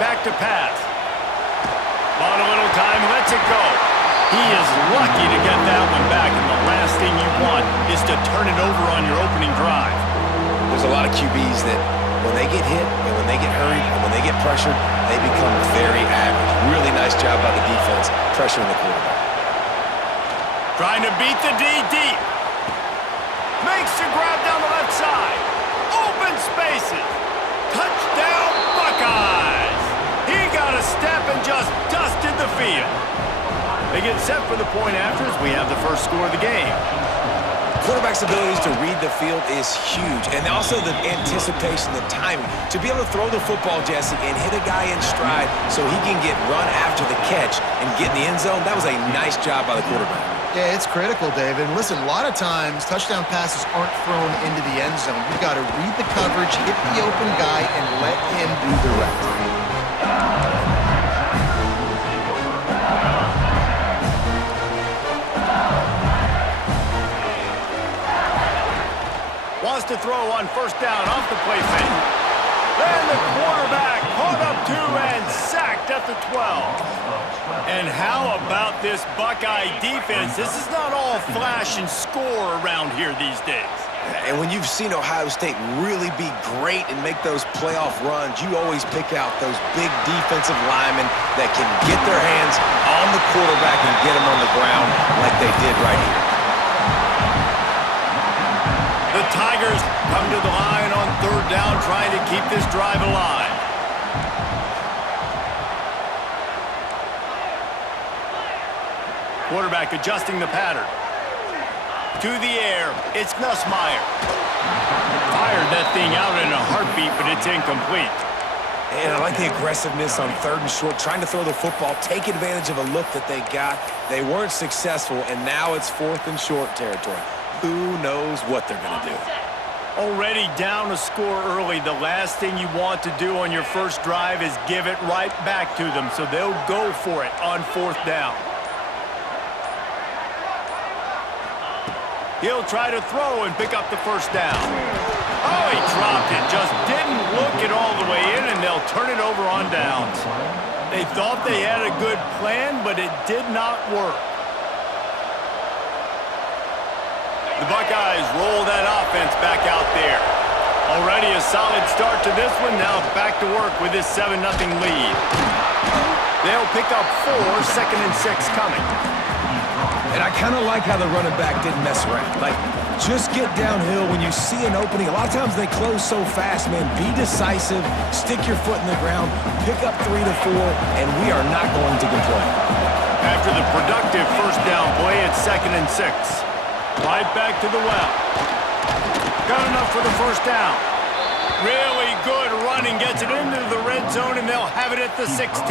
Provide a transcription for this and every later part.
back to pass. On a little time, lets it go. He is lucky to get that one back, and the last thing you want is to turn it over on your opening drive. There's a lot of QBs that when they get hit and when they get hurried and when they get pressured, they become very average. Really nice job by the defense pressuring the quarterback. Trying to beat the D deep. Makes the grab down the left side. Open spaces. Touchdown, Buckeyes. He got a step and just dusted the field. They get set for the point after as we have the first score of the game. Quarterback's abilities to read the field is huge, and also the anticipation, the timing. To be able to throw the football, Jesse, and hit a guy in stride so he can get run after the catch and get in the end zone, that was a nice job by the quarterback. Yeah, it's critical, David. And listen, a lot of times touchdown passes aren't thrown into the end zone. You've got to read the coverage, hit the open guy, and let him do the rest. Wants to throw on first down off the play fake. And the quarterback caught up to and sacked at the 12. And how about this Buckeye defense? This is not all flash and score around here these days. And when you've seen Ohio State really be great and make those playoff runs, you always pick out those big defensive linemen that can get their hands on the quarterback and get him on the ground like they did right here. The Tigers come to the line on third down, trying to keep this drive alive. Quarterback adjusting the pattern. To the air, it's Nussmeier. Fired that thing out in a heartbeat, but it's incomplete. And I like the aggressiveness on third and short, trying to throw the football, take advantage of a look that they got. They weren't successful, and now it's fourth and short territory. Who knows what they're going to do? Already down a score early. The last thing you want to do on your first drive is give it right back to them, so they'll go for it on fourth down. He'll try to throw and pick up the first down. Oh, he dropped it. Just didn't look it all the way in, and they'll turn it over on downs. They thought they had a good plan, but it did not work. The Buckeyes roll that offense back out there. Already a solid start to this one. Now back to work with this 7-0 lead. They'll pick up 4, 2nd and 6 coming. And I kind of like how the running back didn't mess around. Like, just get downhill when you see an opening. A lot of times they close so fast, man. Be decisive, stick your foot in the ground, pick up 3 to 4, and we are not going to complain. After the productive first down play, it's 2nd and 6. Right back to the well. Got enough for the first down. Really good running, gets it into the red zone, and they'll have it at the 16.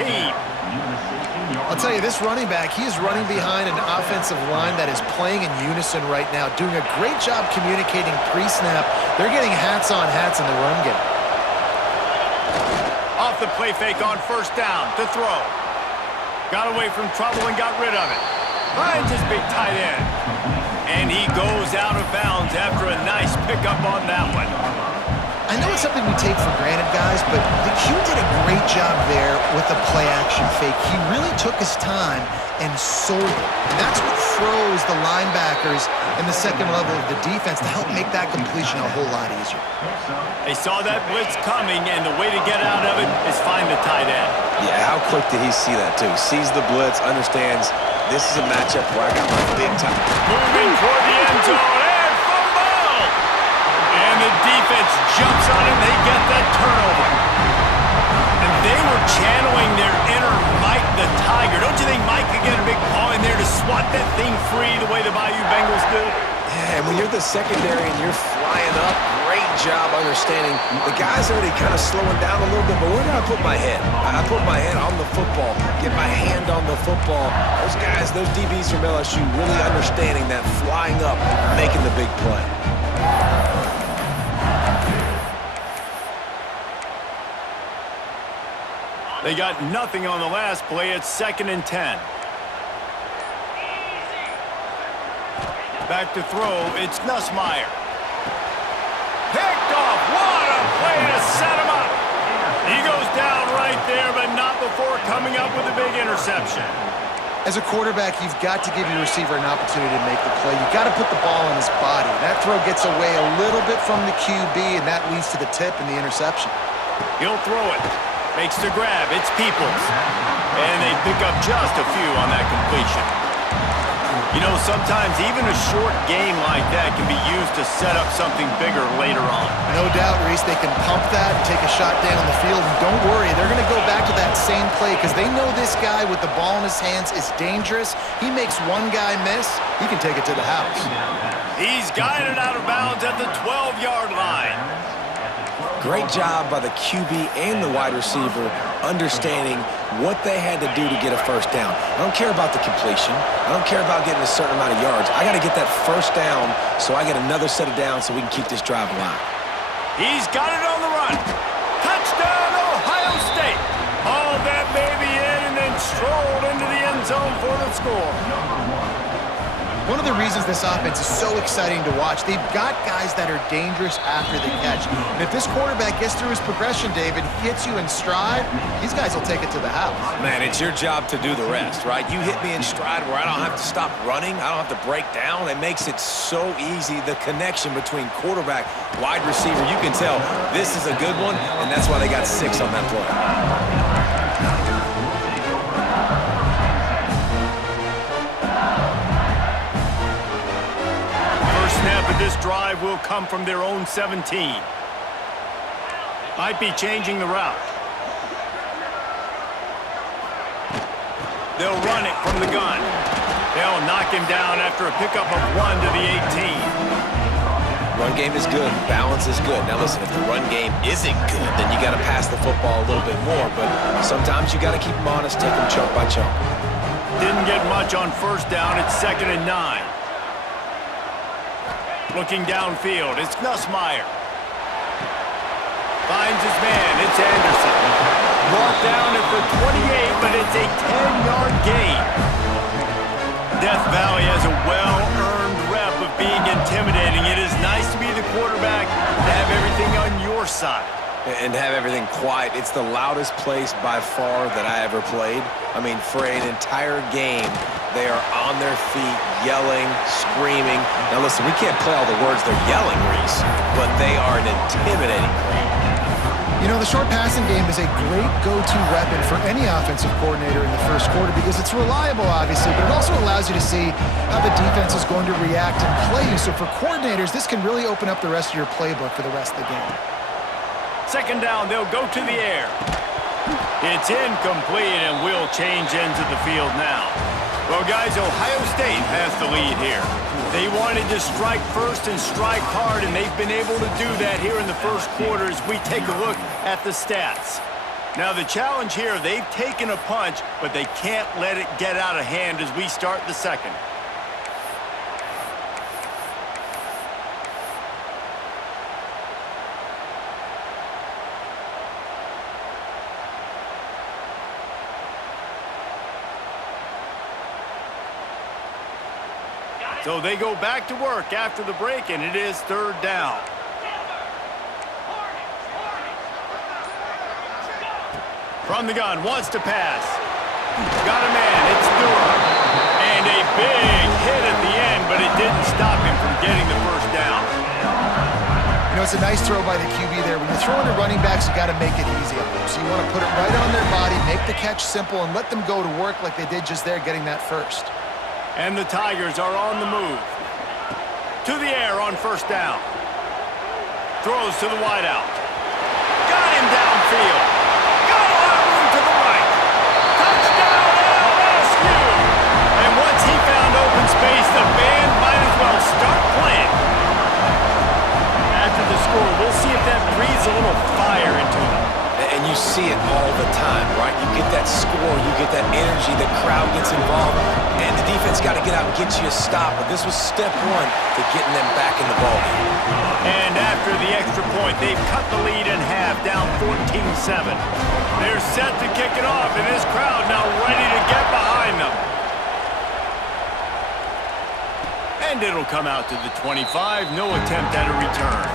I'll tell you, this running back, he is running behind an offensive line that is playing in unison right now, doing a great job communicating pre-snap. They're getting hats on hats in the run game. Off the play fake on first down to throw. Got away from trouble and got rid of it. Finds his big tight end. And he goes out of bounds after a nice pickup on that one. I know it's something we take for granted, guys, but the Q did a great job there with the play-action fake. He really took his time and sold it. And that's what froze the linebackers in the second level of the defense to help make that completion a whole lot easier. They saw that blitz coming, and the way to get out of it is find the tight end. Yeah, how quick did he see that, too? Sees the blitz, understands this is a matchup where I got my big time. Moving toward the end zone, and fumble! And the defense jumps on it, and they get that turnover. And they were channeling their inner Mike the Tiger. Don't you think Mike could get a big paw in there to swat that thing free the way the Bayou Bengals do? Yeah, and when you're the secondary and you're flying up, great job understanding. The guy's already kind of slowing down a little bit, but where did I put my head? I put my head on the football, get my hand on the football. Those guys, those DBs from LSU really understanding that flying up, making the big play. They got nothing on the last play. It's 2nd and 10. Back to throw. It's Nussmeier. Picked off. What a play to set him up. He goes down right there, but before coming up with a big interception. As a quarterback, you've got to give your receiver an opportunity to make the play. You've got to put the ball in his body. That throw gets away a little bit from the QB, and that leads to the tip and the interception. He'll throw it. Makes the grab. It's Peoples. And they pick up just a few on that completion. You know, sometimes even a short game like that can be used to set up something bigger later on. No doubt, Reese, they can pump that and take a shot down the field. And don't worry, they're going to go back to that same play because they know this guy with the ball in his hands is dangerous. He makes one guy miss, he can take it to the house. He's guided out of bounds at the 12-yard line. Great job by the QB and the wide receiver understanding what they had to do to get a first down. I don't care about the completion. I don't care about getting a certain amount of yards. I got to get that first down so I get another set of downs so we can keep this drive alive. He's got it on the run. Touchdown, Ohio State. Hauled that baby in and then strolled into the end zone for the score. One of the reasons this offense is so exciting to watch, they've got guys that are dangerous after the catch. And if this quarterback gets through his progression, David, hits you in stride, these guys will take it to the house. Man, it's your job to do the rest, right? You hit me in stride where I don't have to stop running. I don't have to break down. It makes it so easy, the connection between quarterback, wide receiver. You can tell this is a good one, and that's why they got 6 on that play. Snap of this drive will come from their own 17. Might be changing the route. They'll run it from the gun. They'll knock him down after a pickup of 1 to the 18. Run game is good. Balance is good. Now listen, if the run game isn't good, then you got to pass the football a little bit more. But sometimes you got to keep them honest, take them chunk by chunk. Didn't get much on first down. It's 2nd and 9. Looking downfield, it's Nussmeier. Finds his man, it's Anderson. Brought down at the 28, but it's a 10-yard gain. Death Valley has a well-earned rep of being intimidating. It is nice to be the quarterback, to have everything on your side. And have everything quiet. It's the loudest place by far that I ever played. I mean, for an entire game, they are on their feet, yelling, screaming. Now listen, we can't play all the words they're yelling, Reese, but they are an intimidating crowd. You know, the short passing game is a great go-to weapon for any offensive coordinator in the first quarter because it's reliable, obviously, but it also allows you to see how the defense is going to react and play you. So for coordinators, this can really open up the rest of your playbook for the rest of the game. 2nd down, they'll go to the air. It's incomplete and will change ends of the field now. Well, guys, Ohio State has the lead here. They wanted to strike first and strike hard, and they've been able to do that here in the first quarter as we take a look at the stats. Now, the challenge here, they've taken a punch, but they can't let it get out of hand as we start the second. So they go back to work after the break, and it is 3rd down. From the gun, wants to pass. Got a man, it's Durham. And a big hit at the end, but it didn't stop him from getting the first down. You know, it's a nice throw by the QB there. When you're throwing to running backs, you got to make it easy on them. So you want to put it right on their body, make the catch simple, and let them go to work like they did just there, getting that first. And the Tigers are on the move. To the air on 1st down. Throws to the wideout. Got him downfield. Got a lot of room to the right. Touchdown LSU! And once he found open space, the band might as well start playing. After the score, we'll see if that breathes a little fire into them. And you see it all the time, right? You get that score, you get that energy, the crowd gets involved, and the defense got to get out and get you a stop. But this was step 1 to getting them back in the ballgame. And after the extra point, they've cut the lead in half, down 14-7. They're set to kick it off, and this crowd now ready to get behind them. And it'll come out to the 25, no attempt at a return.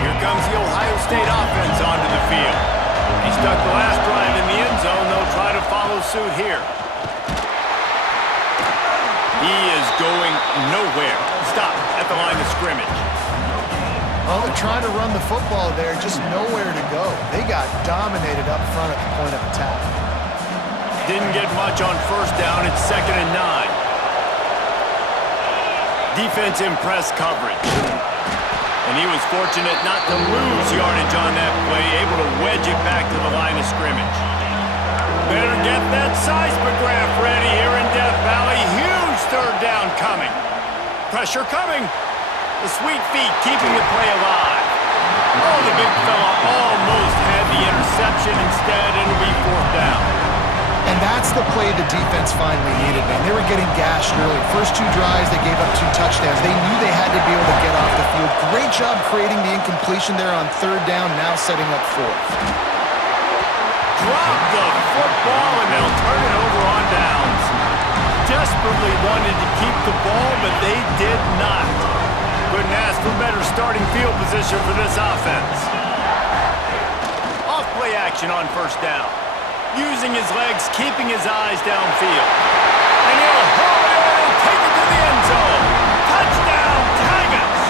Here comes the Ohio State offense onto the field. He stuck the last drive in the end zone. They'll try to follow suit here. He is going nowhere. Stop at the line of scrimmage. Well, they're trying to run the football there, just nowhere to go. They got dominated up front at the point of attack. Didn't get much on first down. It's 2nd and 9. Defense in press coverage. And he was fortunate not to lose yardage on that play, able to wedge it back to the line of scrimmage. Better get that seismograph ready here in Death Valley. Huge third down coming. Pressure coming. The sweet feet keeping the play alive. Oh, the big fella almost had the interception. Instead, it'll be 4th down. And that's the play the defense finally needed, man. They were getting gashed early. First 2 drives, they gave up 2 touchdowns. They knew they had to be able to get off the field. Great job creating the incompletion there on 3rd down, now setting up 4th. Drop the football, and they'll turn it over on downs. Desperately wanted to keep the ball, but they did not. Couldn't ask for better starting field position for this offense. Off play action on first down. Using his legs, keeping his eyes downfield. And he'll haul it in and take it to the end zone. Touchdown, Tigers!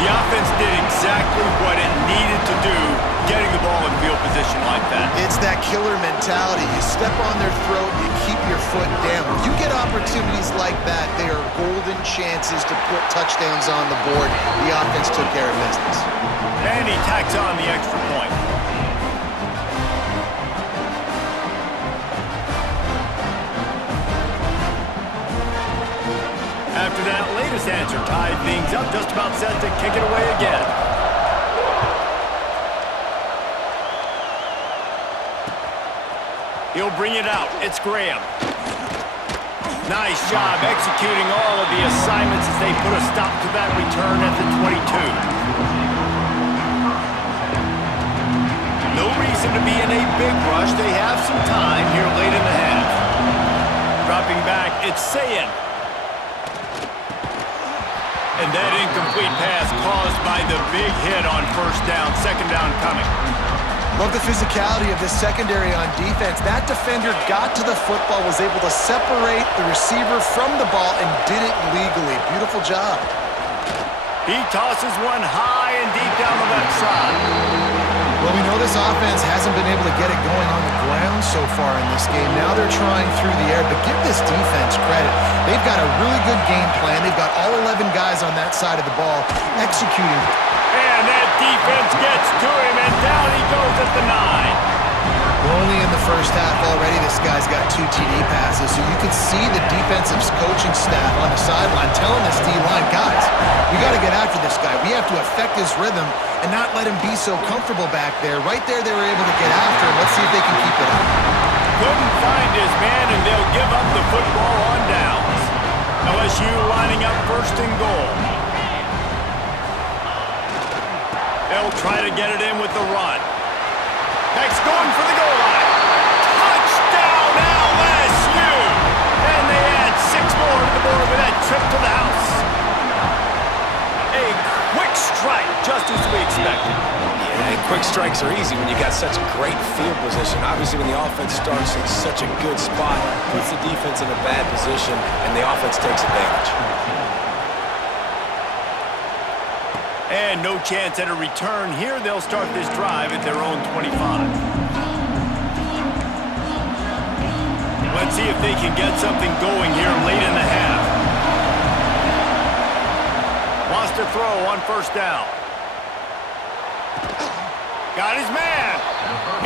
The offense did exactly what it needed to do, getting the ball in field position like that. It's that killer mentality. You step on their throat, you keep your foot down. When you get opportunities like that, they are golden chances to put touchdowns on the board. The offense took care of business. And he tacks on the extra point. After that latest answer tied things up, just about set to kick it away again. He'll bring it out. It's Graham. Nice job executing all of the assignments as they put a stop to that return at the 22. No reason to be in a big rush. They have some time here late in the half. Dropping back, it's Sayin. And that incomplete pass caused by the big hit on first down. 2nd down coming. Love the physicality of this secondary on defense. That defender got to the football, was able to separate the receiver from the ball, and did it legally. Beautiful job. He tosses one high and deep down the left side. Well, we know this offense hasn't been able to get it going on the ground so far in this game. Now they're trying through the air, but give this defense credit. They've got a really good game plan. They've got all 11 guys on that side of the ball executing. And that defense gets to him, and down he goes at the 9. We're only in the first half already. This guy's got 2 TD passes, so you can see the defensive coaching staff on the sideline telling this D-line, guys, we got to get after this guy. We have to affect his rhythm and not let him be so comfortable back there. Right there, they were able to get after him. Let's see if they can keep it up. Couldn't find his man, and they'll give up the football on downs. LSU lining up 1st and goal. They'll try to get it in with the run. Next, going for the goal line. Touchdown, LSU! And they add 6 more to the board with that trip to the house. A quick strike, just as we expected. Yeah, and quick strikes are easy when you got such great field position. Obviously, when the offense starts in such a good spot, puts the defense in a bad position, and the offense takes advantage. And no chance at a return here. They'll start this drive at their own 25. Let's see if they can get something going here late in the half. Wants to throw on first down. Got his man.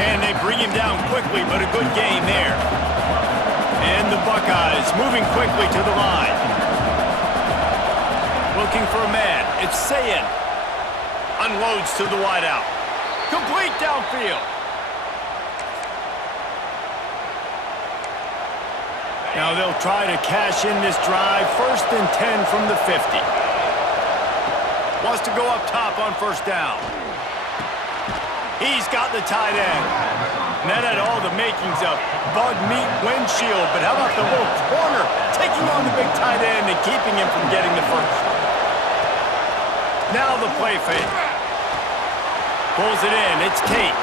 And they bring him down quickly, but a good gain there. And the Buckeyes moving quickly to the line. Looking for a man. It's Sayin. Unloads to the wideout. Complete downfield. Now they'll try to cash in this drive. 1st and 10 from the 50. Wants to go up top on first down. He's got the tight end. And that had all the makings of bug meat windshield. But how about the little corner taking on the big tight end and keeping him from getting the first? Now the play fake. Pulls it in. It's Tate.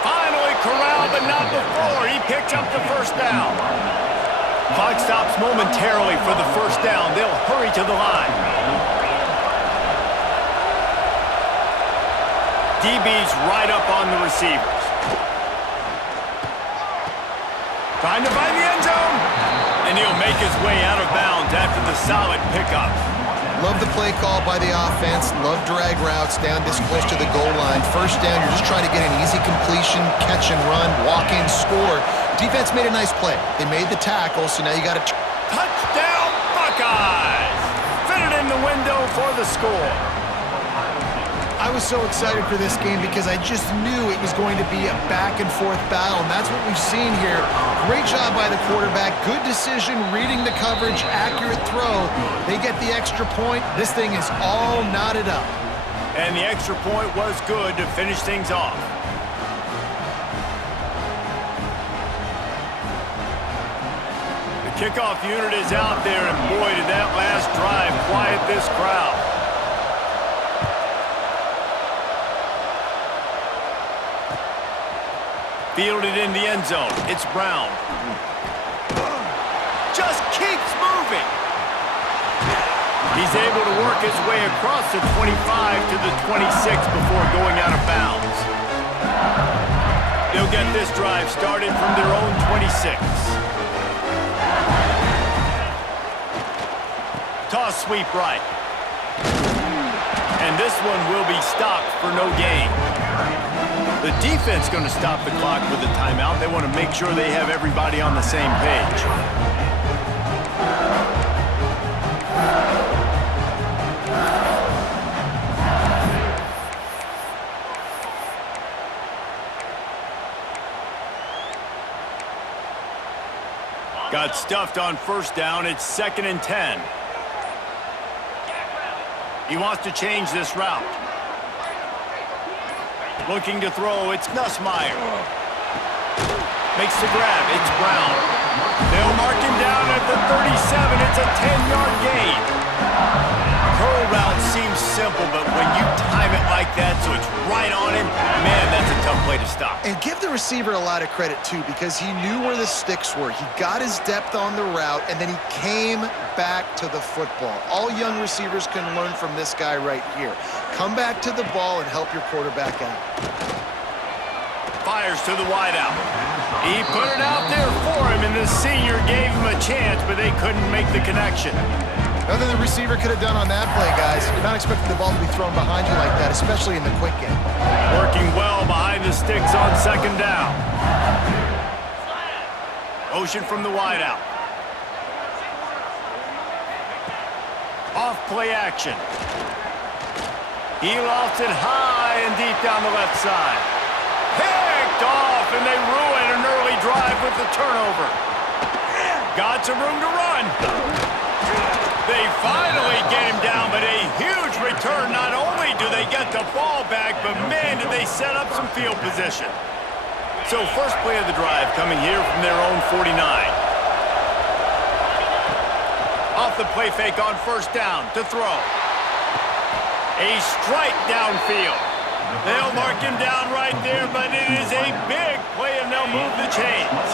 Finally corralled, but not before. He picks up the first down. Clock stops momentarily for the first down. They'll hurry to the line. DB's right up on the receivers. Trying to find the end zone. And he'll make his way out of bounds after the solid pickup. Love the play call by the offense. Love drag routes down this close to the goal line. First down, you're just trying to get an easy completion, catch and run, walk in, score. Defense made a nice play. They made the tackle, so now you got to... Touchdown, Buckeyes! Fitted in the window for the score. I was so excited for this game because I just knew it was going to be a back-and-forth battle, and that's what we've seen here. Great job by the quarterback. Good decision, reading the coverage, accurate throw. They get the extra point. This thing is all knotted up. And the extra point was good to finish things off. The kickoff unit is out there, and boy, did that last drive quiet this crowd. Fielded in the end zone. It's Brown. Just keeps moving. He's able to work his way across the 25 to the 26 before going out of bounds. They'll get this drive started from their own 26. Toss sweep right. And this one will be stopped for no gain. The defense going to stop the clock with a timeout. They want to make sure they have everybody on the same page. Got stuffed on first down. It's 2nd and 10. He wants to change this route. Looking to throw, it's Nussmeier. Makes the grab, it's Brown. They'll mark him down at the 37. It's a 10-yard gain. Curl route seems simple, but when you time it like that so it's right on him, man, that's a tough play to stop. And give the receiver a lot of credit, too, because he knew where the sticks were. He got his depth on the route, and then he came back to the football. All young receivers can learn from this guy right here. Come back to the ball and help your quarterback out. Fires to the wideout. He put it out there for him, and the senior gave him a chance, but they couldn't make the connection. Nothing the receiver could have done on that play, guys. You're not expecting the ball to be thrown behind you like that, especially in the quick game. Working well behind the sticks on 2nd down. Motion from the wideout. Off play action. He lofts it high and deep down the left side. Picked off, and they ruin an early drive with the turnover. Got some room to run. They finally get him down, but a huge return. Not only do they get the ball back, but man, did they set up some field position. So first play of the drive coming here from their own 49. Off the play fake on first down to throw. A strike downfield. They'll mark him down right there, but it is a big play, and they'll move the chains.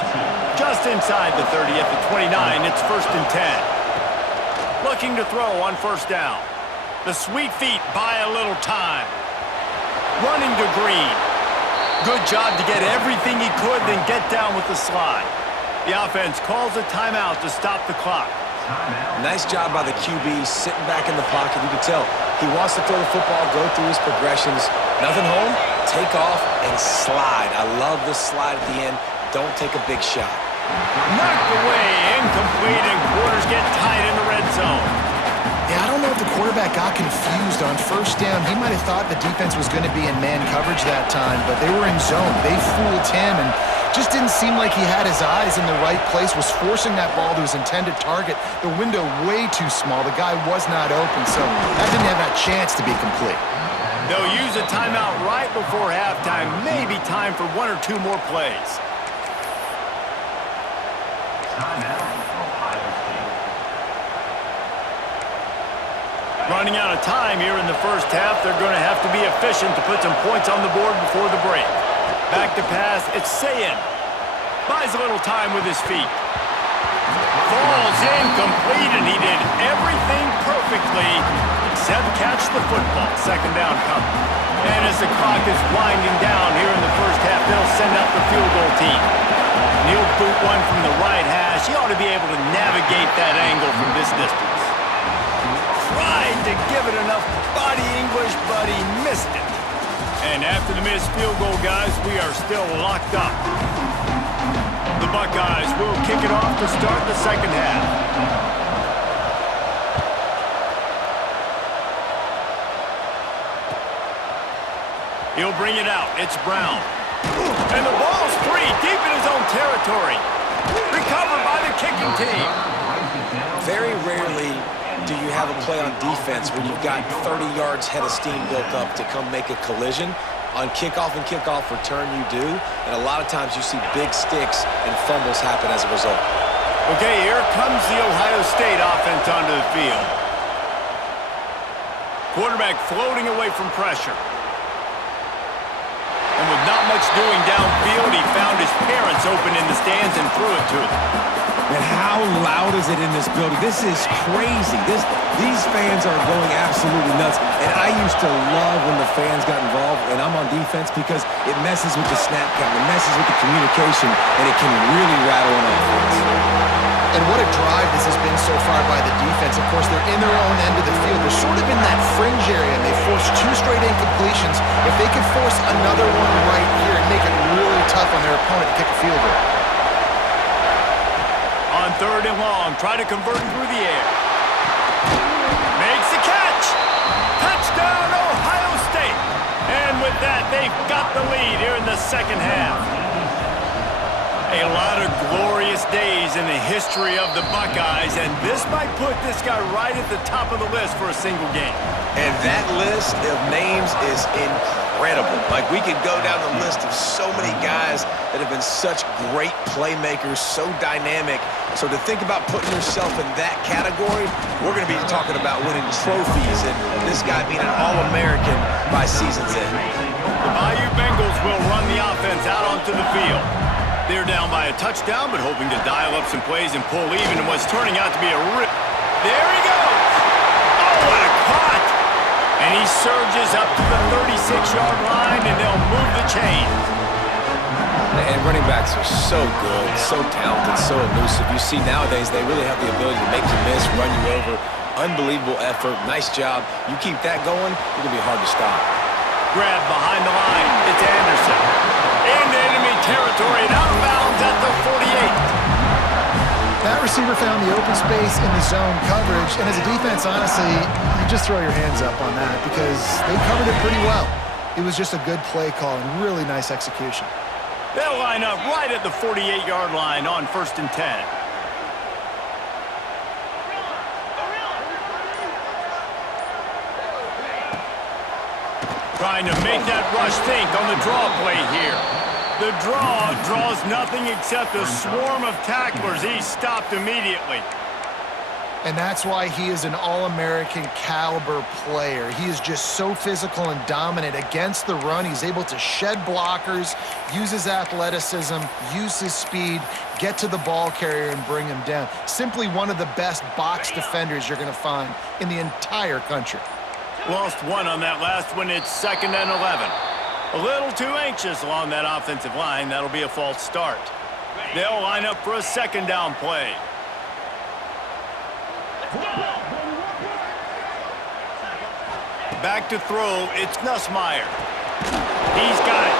Just inside the 30 at the 29, it's 1st and 10. Looking to throw on first down. The sweet feet buy a little time. Running to Green. Good job to get everything he could, then get down with the slide. The offense calls a timeout to stop the clock. Nice job by the QB, sitting back in the pocket. You can tell he wants to throw the football, go through his progressions. Nothing home, take off, and slide. I love the slide at the end. Don't take a big shot. Knocked away, incomplete, and quarters get tight in the red zone. Yeah, I don't know if the quarterback got confused on first down. He might have thought the defense was going to be in man coverage that time, but they were in zone. They fooled him, and just didn't seem like he had his eyes in the right place, was forcing that ball to his intended target. The window way too small. The guy was not open, so that didn't have that chance to be complete. They'll use a timeout right before halftime. Maybe time for 1 or 2 more plays. Running out of time here in the first half. They're going to have to be efficient to put some points on the board before the break. Back to pass. It's Sayin. Buys a little time with his feet. Falls incomplete, and he did everything perfectly except catch the football. Second down coming. And as the clock is winding down here in the first half, they'll send out the field goal team. And he'll boot one from the right hash. He ought to be able to navigate that angle from this distance. Tried to give it enough body English, but he missed it. And after the missed field goal, guys, we are still locked up. The Buckeyes will kick it off to start the second half. He'll bring it out. It's Brown. And the ball's free, deep in his own territory. Recovered by the kicking team. Very rarely do you have a play on defense where you've got 30 yards head of steam built up to come make a collision. On kickoff and kickoff return, you do. And a lot of times you see big sticks and fumbles happen as a result. Okay, here comes the Ohio State offense onto the field. Quarterback floating away from pressure. And with not much doing downfield, he found his parents open in the stands and threw it to them. And how loud is it in this building? This is crazy. These fans are going absolutely nuts. And I used to love when the fans got involved, and I'm on defense because it messes with the snap count, it messes with the communication, and it can really rattle an offense. And what a drive this has been so far by the defense. Of course, they're in their own end of the field. They're sort of in that fringe area, and they forced 2 straight incompletions. If they can force another one right here and make it really tough on their opponent to kick a field goal. On third and long, try to convert him through the air. Makes the catch! Touchdown, Ohio State! And with that, they've got the lead here in the second half. A lot of glorious days in the history of the Buckeyes, and this might put this guy right at the top of the list for a single game. And that list of names is incredible. Like, we could go down the list of so many guys that have been such great playmakers, so dynamic. So to think about putting yourself in that category, we're going to be talking about winning trophies and this guy being an All-American by season's end. The Bayou Bengals will run the offense out onto the field. They're down by a touchdown, but hoping to dial up some plays and pull even in what's turning out to be a rip. There he goes! Oh, what a cut! And he surges up to the 36-yard line, and they'll move the chains. And running backs are so good, so talented, so elusive. You see nowadays they really have the ability to make you miss, run you over. Unbelievable effort. Nice job. You keep that going, it's going to be hard to stop. Grab behind the line. It's Anderson. Into enemy territory and outbounds at the 48. That receiver found the open space in the zone coverage, and as a defense, honestly, you just throw your hands up on that because they covered it pretty well. It was just a good play call and really nice execution. They'll line up right at the 48-yard line on 1st and 10. Trying to make that rush think on the draw play here. The draw draws nothing except a swarm of tacklers. He's stopped immediately. And that's why he is an All-American caliber player. He is just so physical and dominant against the run. He's able to shed blockers, use his athleticism, use his speed, get to the ball carrier and bring him down. Simply one of the best box defenders you're going to find in the entire country. Lost one on that last one. It's 2nd and 11. A little too anxious along that offensive line. That'll be a false start. They'll line up for a 2nd down play. Back to throw, it's Nussmeier. He's got it.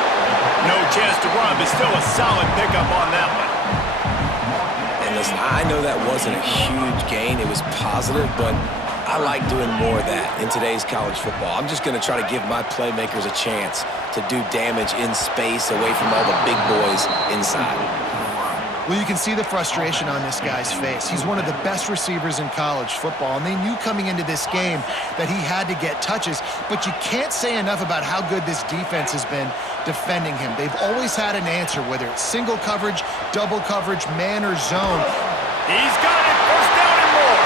No chance to run, but still a solid pickup on that one. And listen, I know that wasn't a huge gain. It was positive, but I like doing more of that in today's college football. I'm just going to try to give my playmakers a chance to do damage in space away from all the big boys inside. Well, you can see the frustration on this guy's face. He's one of the best receivers in college football, and they knew coming into this game that he had to get touches, but you can't say enough about how good this defense has been defending him. They've always had an answer, whether it's single coverage, double coverage, man, or zone. He's got it, 1st down and more.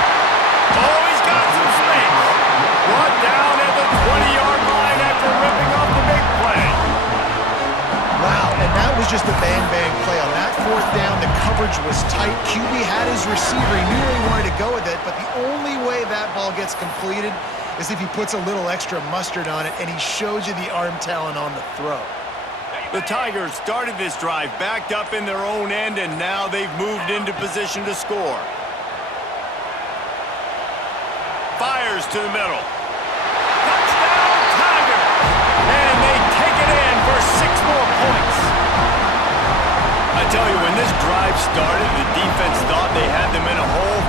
Oh, he's got some space. coverage was tight. QB had his receiver. He knew where he wanted to go with it, but the only way that ball gets completed is if he puts a little extra mustard on it, and he shows you the arm talent on the throw. The Tigers started this drive backed up in their own end, and now they've moved into position to score. Fires to the middle. Touchdown, Tigers! And they take it in for 6 more points. I tell you, when this drive started, the defense thought they had them in a hole.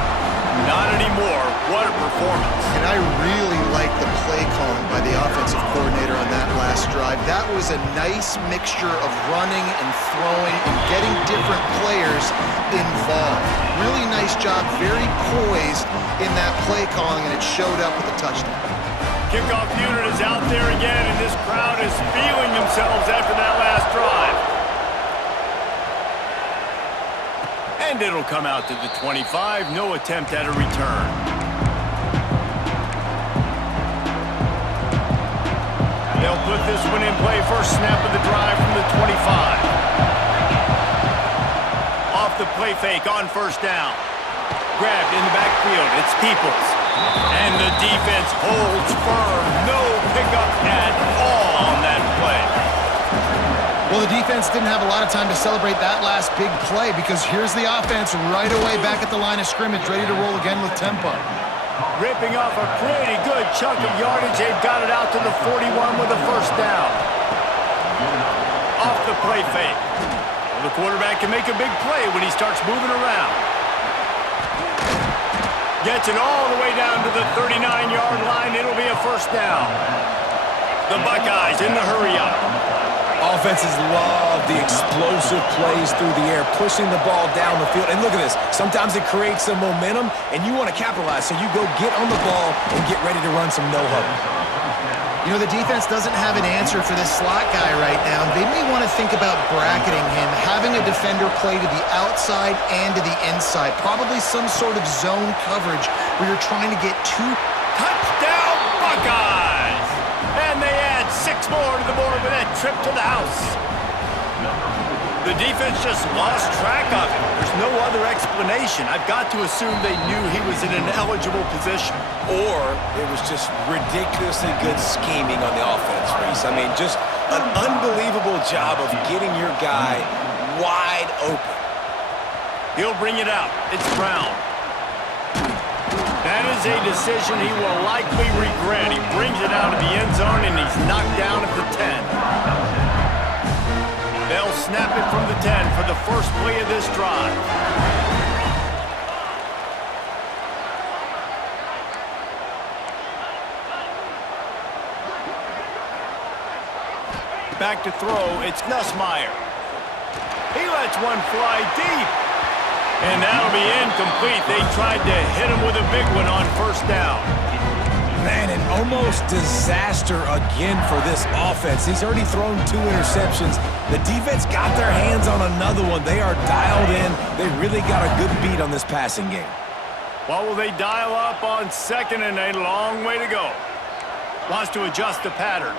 Not anymore. What a performance. And I really like the play calling by the offensive coordinator on that last drive. That was a nice mixture of running and throwing and getting different players involved. Really nice job, very poised in that play calling, and it showed up with a touchdown. Kickoff unit is out there again, and this crowd is feeling themselves after that last drive. And it'll come out to the 25. No attempt at a return. They'll put this one in play. First snap of the drive from the 25. Off the play fake on first down. Grabbed in the backfield. It's Peoples. And the defense holds firm. No pickup at all on that play. Well, the defense didn't have a lot of time to celebrate that last big play, because here's the offense right away back at the line of scrimmage, ready to roll again with tempo. Ripping off a pretty good chunk of yardage. They've got it out to the 41 with a first down. Off the play fake. Well, the quarterback can make a big play when he starts moving around. Gets it all the way down to the 39-yard line. It'll be a first down. The Buckeyes in the hurry-up. Offenses love the explosive plays through the air, pushing the ball down the field. And look at this. Sometimes it creates some momentum, and you want to capitalize. So you go get on the ball and get ready to run some no-huddle. You know, the defense doesn't have an answer for this slot guy right now. They may want to think about bracketing him, having a defender play to the outside and to the inside. Probably some sort of zone coverage where you're trying to get two. Touchdown, Buckeyes! And they add 6 more to the board with that trip to the house. The defense just lost track of him. There's no other explanation. I've got to assume they knew he was in an eligible position. Or it was just ridiculously good scheming on the offense, Reese. I mean, just an unbelievable job of getting your guy wide open. He'll bring it out. It's Brown. That is a decision he will likely regret. He brings it out of the end zone, and he's knocked down at the 10. They'll snap it from the 10 for the first play of this drive. Back to throw, it's Nussmeier. He lets one fly deep. And that'll be incomplete. They tried to hit him with a big one on first down. Man, an almost disaster again for this offense. He's already thrown 2 interceptions. The defense got their hands on another one. They are dialed in. They really got a good beat on this passing game. What will they dial up on second and a long way to go? Wants to adjust the pattern.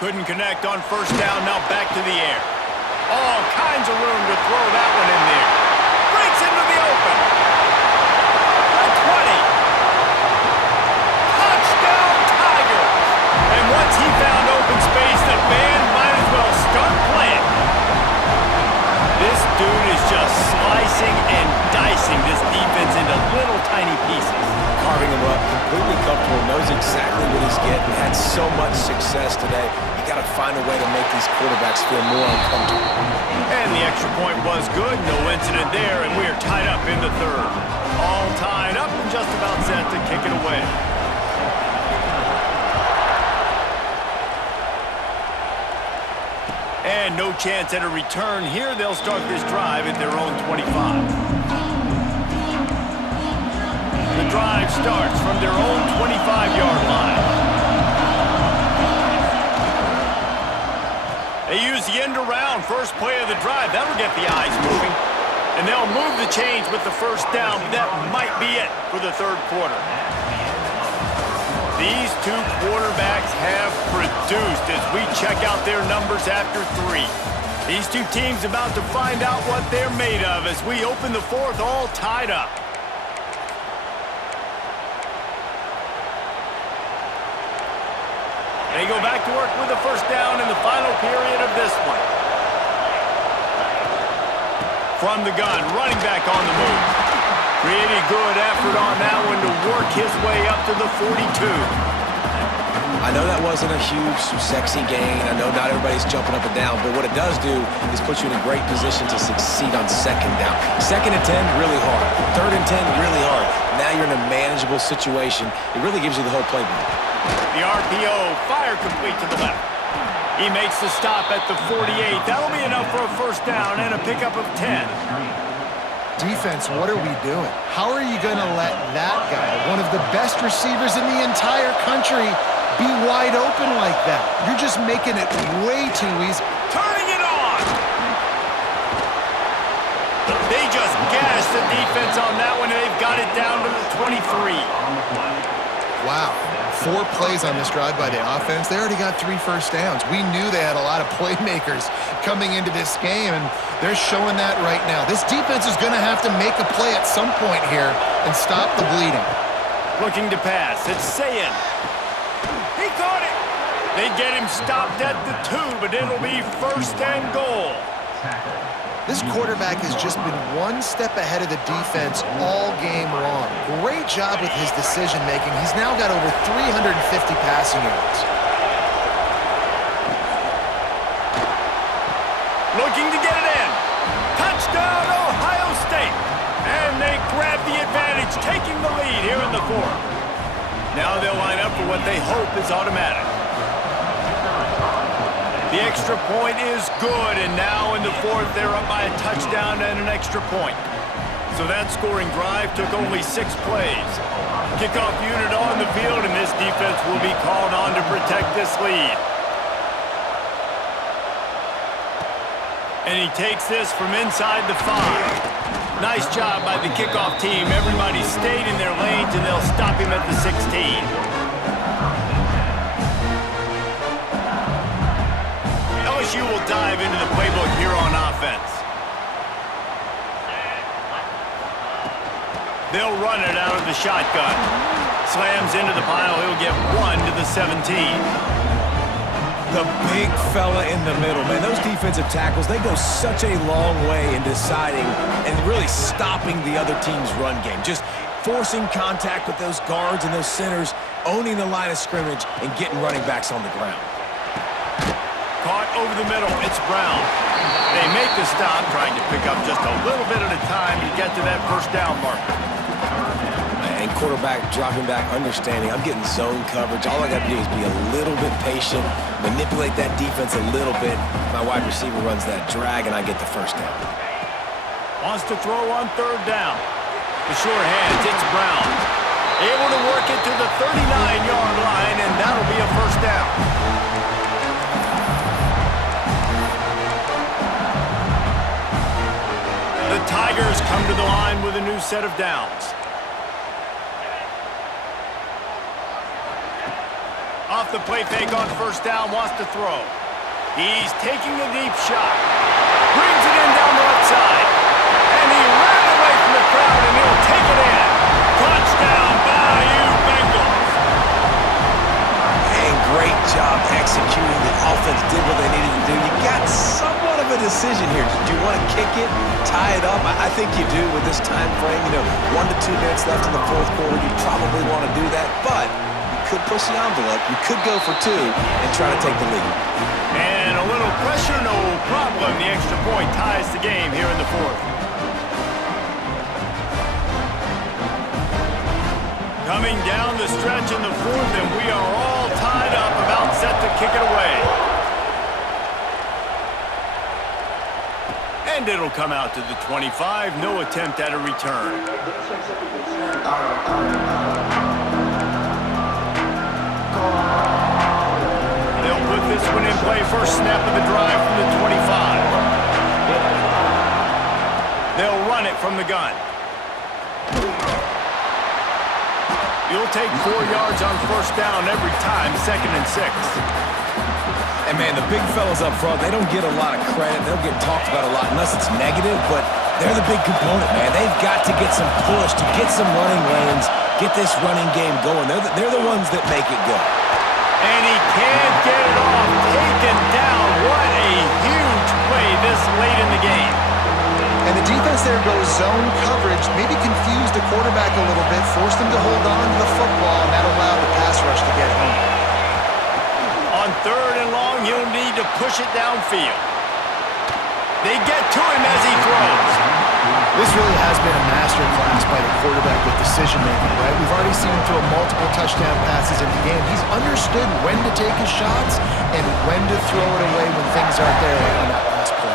Couldn't connect on first down. Now back to the air. All kinds of room to throw that one in there. Breaks into the open. The 20. Touchdown, Tigers. And once he found open space, the band might as well start playing. This dude is just slicing and dicing this defense into little tiny pieces. Carving him up, completely comfortable, knows exactly what he's getting, had so much success today. You got to find a way to make these quarterbacks feel more uncomfortable. And the extra point was good, no incident there, and we are tied up in the third. All tied up and just about set to kick it away. And no chance at a return here. They'll start this drive at their own 25. The drive starts from their own 25-yard line. They use the end around first play of the drive. That'll get the eyes moving. And they'll move the chains with the first down, but that might be it for the third quarter. These 2 quarterbacks have produced as we check out their numbers after 3. These two teams about to find out what they're made of as we open the fourth all tied up. They go back to work with a first down in the final period of this one. From the gun, running back on the move. Pretty good effort on that one to work his way up to the 42. I know that wasn't a huge, sexy gain. I know not everybody's jumping up and down, but what it does do is put you in a great position to succeed on second down. Second and 10, really hard. Third and 10, really hard. Now you're in a manageable situation. It really gives you the whole playbook. The RPO, fire complete to the left. He makes the stop at the 48. That'll be enough for a first down and a pickup of 10. Defense, what are we doing? How are you going to let that guy, one of the best receivers in the entire country, be wide open like that? You're just making it way too easy. Turning it on! They just gashed the defense on that one, and they've got it down to the 23. Wow. 4 plays on this drive by the offense. They already got 3 first downs. We knew they had a lot of playmakers coming into this game, and they're showing that right now. This defense is going to have to make a play at some point here and stop the bleeding. Looking to pass. It's Sayin. He caught it. They get him stopped at the 2, but it'll be first and goal. This quarterback has just been one step ahead of the defense all game long. Great job with his decision-making. He's now got over 350 passing yards. Looking to get it in. Touchdown, Ohio State. And they grab the advantage, taking the lead here in the fourth. Now they'll line up for what they hope is automatic. The extra point is good, and now in the fourth, they're up by a touchdown and an extra point. So that scoring drive took only 6 plays. Kickoff unit on the field, and this defense will be called on to protect this lead. And he takes this from inside the 5. Nice job by the kickoff team. Everybody stayed in their lanes, and they'll stop him at the 16. LSU will dive into the playbook here on offense. They'll run it out of the shotgun. Slams into the pile. He'll get 1 to the 17. The big fella in the middle, man. Those defensive tackles, they go such a long way in deciding and really stopping the other team's run game. Just forcing contact with those guards and those centers, owning the line of scrimmage, and getting running backs on the ground. Caught over the middle. It's Brown. They make the stop, trying to pick up just a little bit at a time to get to that first down marker. And quarterback dropping back, understanding I'm getting zone coverage. All I got to do is be a little bit patient, manipulate that defense a little bit. My wide receiver runs that drag, and I get the first down. Wants to throw on third down. The short hands, it's Brown. Able to work it to the 39-yard line, and that'll be a first down. The Tigers come to the line with a new set of downs. Off the play fake on first down, wants to throw. He's taking a deep shot. Brings it in down the left side. And he ran away from the crowd, and he'll take it in. Touchdown, Bayou Bengals. And great job executing. The offense did what they needed to do. You got somewhat of a decision here. Do you want to kick it, tie it up? I think you do with this time frame. 1 to 2 minutes left in the fourth quarter. You probably want to do that, but could push the envelope. You could go for 2 and try to take the lead. And a little pressure, no problem. The extra point ties the game here in the fourth. Coming down the stretch in the fourth, and we are all tied up, about set to kick it away. And it'll come out to the 25. No attempt at a return. They'll put this one in play. First snap of the drive from the 25. They'll run it from the gun. You'll take 4 yards on first down every time, 2nd and 6. And, man, the big fellas up front, they don't get a lot of credit. They'll get talked about a lot unless it's negative, but they're the big component, man. They've got to get some push, to get some running lanes, get this running game going. They're the ones that make it go. And he can't get it off. Taken down. What a huge play this late in the game. And the defense there goes zone coverage, maybe confused the quarterback a little bit, forced him to hold on to the football, and that allowed the pass rush to get home. On 3rd and long, he'll need to push it downfield. They get to him as he throws. This really has been a masterclass by the quarterback with decision-making, right? We've already seen him throw multiple touchdown passes in the game. He's understood when to take his shots and when to throw it away when things aren't there, like on that last play.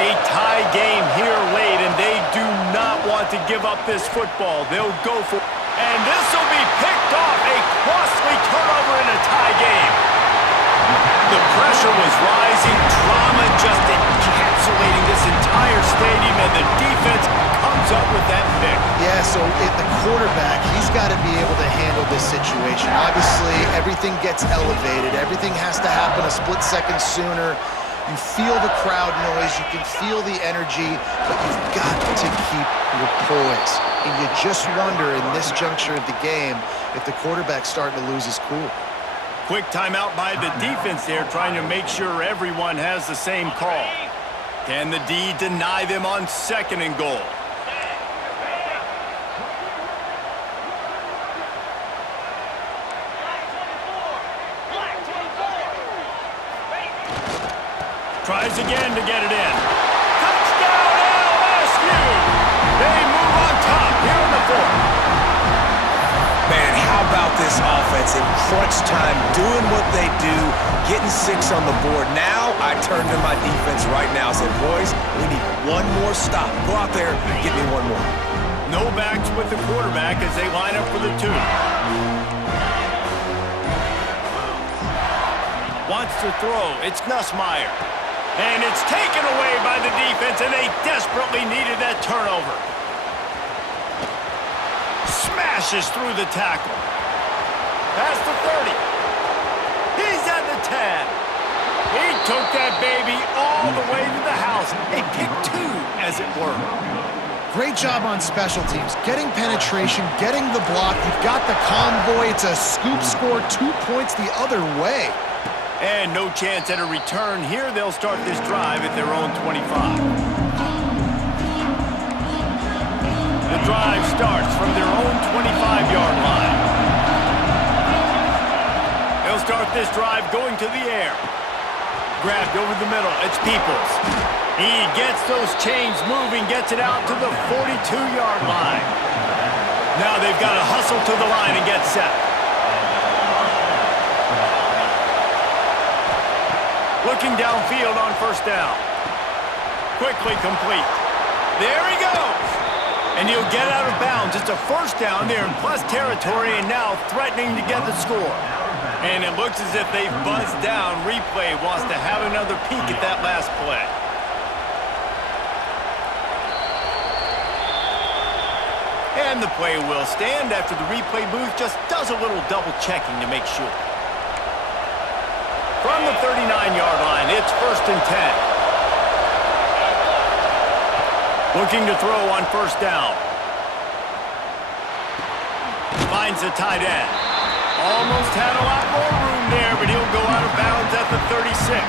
A tie game here late, and they do not want to give up this football. They'll go for it. And this will be picked off. A costly turnover in a tie game. The pressure was rising. Drama just encapsulating this entire stadium, and the defense comes up with that pick. Yeah, so the quarterback, he's got to be able to handle this situation. Obviously, everything gets elevated. Everything has to happen a split second sooner. You feel the crowd noise. You can feel the energy, but you've got to keep your poise. And you just wonder in this juncture of the game if the quarterback's starting to lose his cool. Quick timeout by the defense there, trying to make sure everyone has the same call. Can the D deny them on 2nd and goal? Tries again to get it in. Touchdown LSU! They move on top here in the 4th. Man, how about this offense in crunch time, doing what they do, getting 6 on the board. Now I turn to my defense right now and say, boys, we need one more stop. Go out there, get me one more. No backs with the quarterback as they line up for the 2. Wants to throw. It's Nussmeier. And it's taken away by the defense, and they desperately needed that turnover. Smashes through the tackle. Past the 30. He's at the 10. He took that baby all the way to the house. A pick 2, as it were. Great job on special teams. Getting penetration, getting the block. You've got the convoy. It's a scoop score, 2 points the other way. And no chance at a return here. They'll start this drive at their own 25. The drive starts from their own 25-yard line. They'll start this drive going to the air. Grabbed over the middle. It's Peoples. He gets those chains moving, gets it out to the 42-yard line. Now they've got to hustle to the line and get set. Looking downfield on 1st down. Quickly complete. There he goes. And he'll get out of bounds. It's a 1st down there in plus territory, and now threatening to get the score. And it looks as if they've buzzed down. Replay wants to have another peek at that last play. And the play will stand after the replay booth just does a little double checking to make sure. From the 39-yard line, it's 1st and 10. Looking to throw on 1st down. Finds the tight end. Almost had a lot more room there, but he'll go out of bounds at the 36.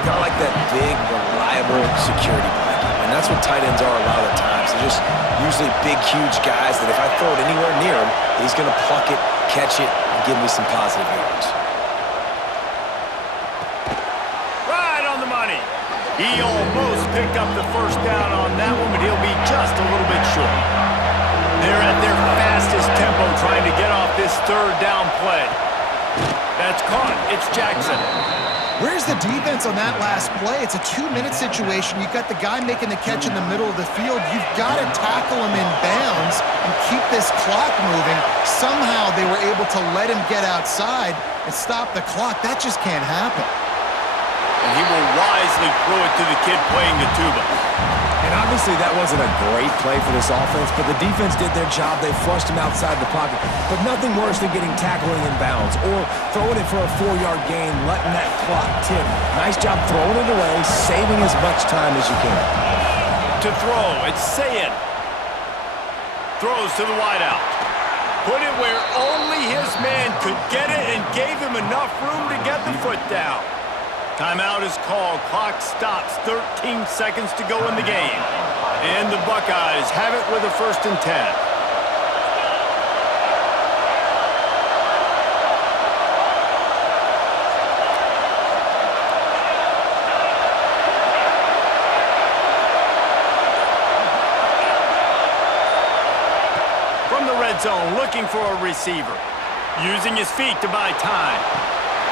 Kind of like that big, reliable security blanket. And that's what tight ends are a lot of the times. They're just usually big, huge guys that if I throw it anywhere near him, he's going to pluck it, catch it, and give me some positive yards. He almost picked up the 1st down on that one, but he'll be just a little bit short. They're at their fastest tempo trying to get off this 3rd down play. That's caught. It's Jackson. Where's the defense on that last play? It's a 2-minute situation. You've got the guy making the catch in the middle of the field. You've got to tackle him in bounds and keep this clock moving. Somehow they were able to let him get outside and stop the clock. That just can't happen. and he will wisely throw it to the kid playing the tuba. And obviously that wasn't a great play for this offense, but the defense did their job. They flushed him outside the pocket. But nothing worse than getting tackling in bounds or throwing it for a 4-yard gain, letting that clock tick. Nice job throwing it away, saving as much time as you can. To throw, it's Sayin. Throws to the wideout. Put it where only his man could get it and gave him enough room to get the foot down. Timeout is called. Clock stops. 13 seconds to go in the game. And the Buckeyes have it with a 1st and 10. From the red zone, looking for a receiver. Using his feet to buy time.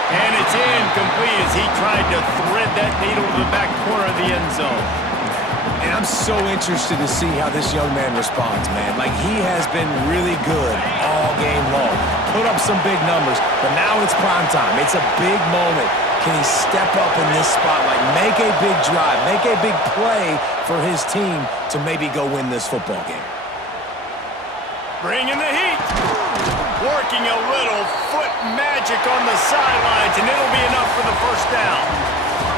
And it's incomplete as he tried to thread that needle to the back corner of the end zone. And I'm so interested to see how this young man responds, man. Like, he has been really good all game long. Put up some big numbers, but now it's prime time. It's a big moment. Can he step up in this spotlight, make a big drive, make a big play for his team to maybe go win this football game? Bringing the heat. Working a little foot magic on the sidelines, and it'll be enough for the 1st down.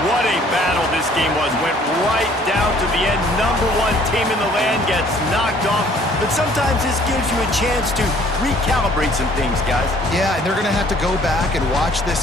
What a battle this game was. Went right down to the end. #1 team in the land gets knocked off. But sometimes this gives you a chance to recalibrate some things, guys. Yeah, and they're going to have to go back and watch this